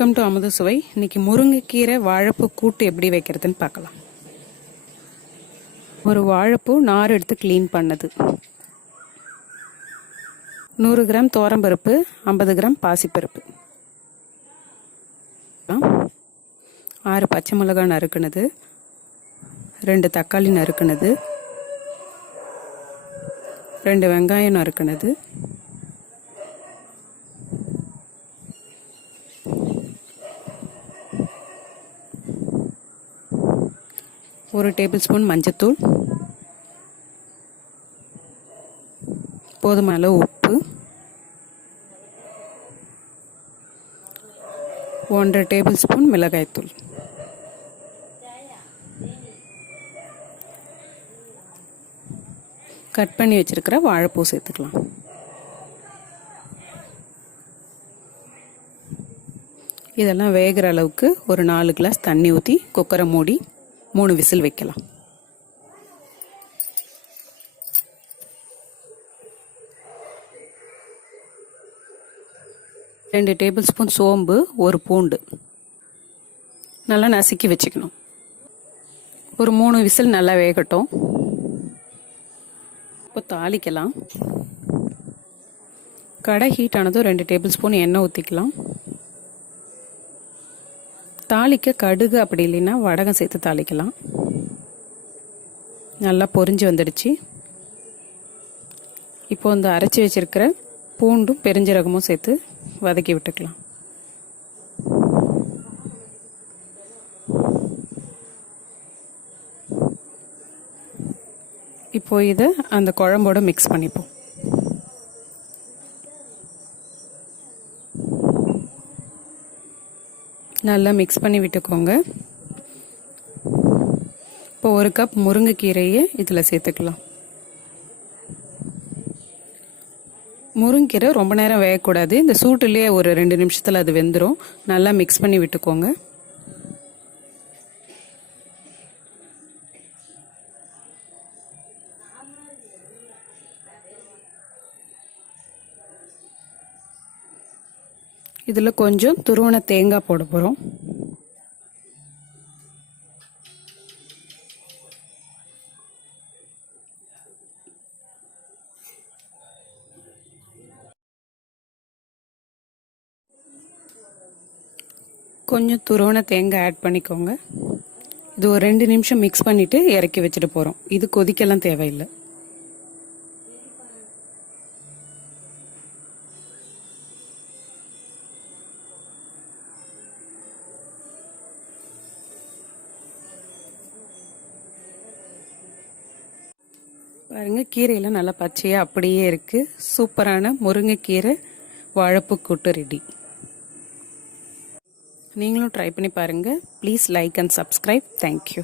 Welcome to அமுத சுவை. இன்னைக்கு முருங்கைக்கீரை வாழைப்பூ கூட்டு எப்படி வைக்கிறதுன்னு பார்க்கலாம். ஒரு வாழைப்பூ நார் எடுத்து க்ளீன் பண்ணது, 100 கிராம் தோரம்பருப்பு, 50 கிராம் பாசிப்பருப்பு, 6 பச்சை மிளகாய் நறுக்குனது, 2 தக்காளி நறுக்குனது, 2 வெங்காயம் நறுக்குனது, ஒரு டேபிள் ஸ்பூன் மஞ்சத்தூள், போதுமான அளவு உப்பு, 1.5 டேபிள் ஸ்பூன் மிளகாய்த்தூள். கட் பண்ணி வச்சிருக்கிற வாழைப்பூ சேர்த்துக்கலாம். இதெல்லாம் வேகிற அளவுக்கு ஒரு 4 கிளாஸ் தண்ணி ஊற்றி குக்கரை மூடி 3 விசில் வைக்கலாம். ரெண்டு டேபிள் ஸ்பூன் சோம்பு, ஒரு பூண்டு நல்லா நசுக்கி வச்சுக்கணும். ஒரு 3 விசில் நல்லா வேகட்டும். இப்போ தாளிக்கலாம். கடை ஹீட் ஆனதும் 2 டேபிள் ஸ்பூன் எண்ணெய் ஊற்றிக்கலாம். தாளிக்க கடுகு அப்படி இல்லைன்னா வடகம் சேர்த்து தாளிக்கலாம். நல்லா பொரிஞ்சு வந்துடுச்சு. இப்போ இந்த அரைச்சி வச்சிருக்கிற பூண்டும் பெருஞ்சீரகமும் சேர்த்து வதக்கி விட்டுக்கலாம். இப்போ இதை அந்த குழம்போட மிக்ஸ் பண்ணிப்போம். நல்லா மிக்ஸ் பண்ணி விட்டுக்கோங்க. இப்போ 1 கப் முருங்கைக்கீரையை இதில் சேர்த்துக்கலாம். முருங்கைக்கீரை ரொம்ப நேரம் வேகக்கூடாது. இந்த சூட்டுலேயே ஒரு 2 நிமிஷத்தில் அது வெந்துடும். நல்லா மிக்ஸ் பண்ணி விட்டுக்கோங்க. இதில் கொஞ்சம் துருவன தேங்காய் போட போகிறோம். கொஞ்சம் துருவன தேங்காய் ஆட் பண்ணிக்கோங்க. இது ஒரு 2 நிமிஷம் மிக்ஸ் பண்ணிவிட்டு இறக்கி வச்சுட்டு போகிறோம். இது கொதிக்கலாம் தேவையில்லை. பாருங்க, கீரையெல்லாம் நல்லா பச்சையாக அப்படியே இருக்குது. சூப்பரான முருங்கைக்கீரை வாழைப்பூ கூட்டு ரெடி. நீங்களும் ட்ரை பண்ணி பாருங்கள். Please like and subscribe. Thank you.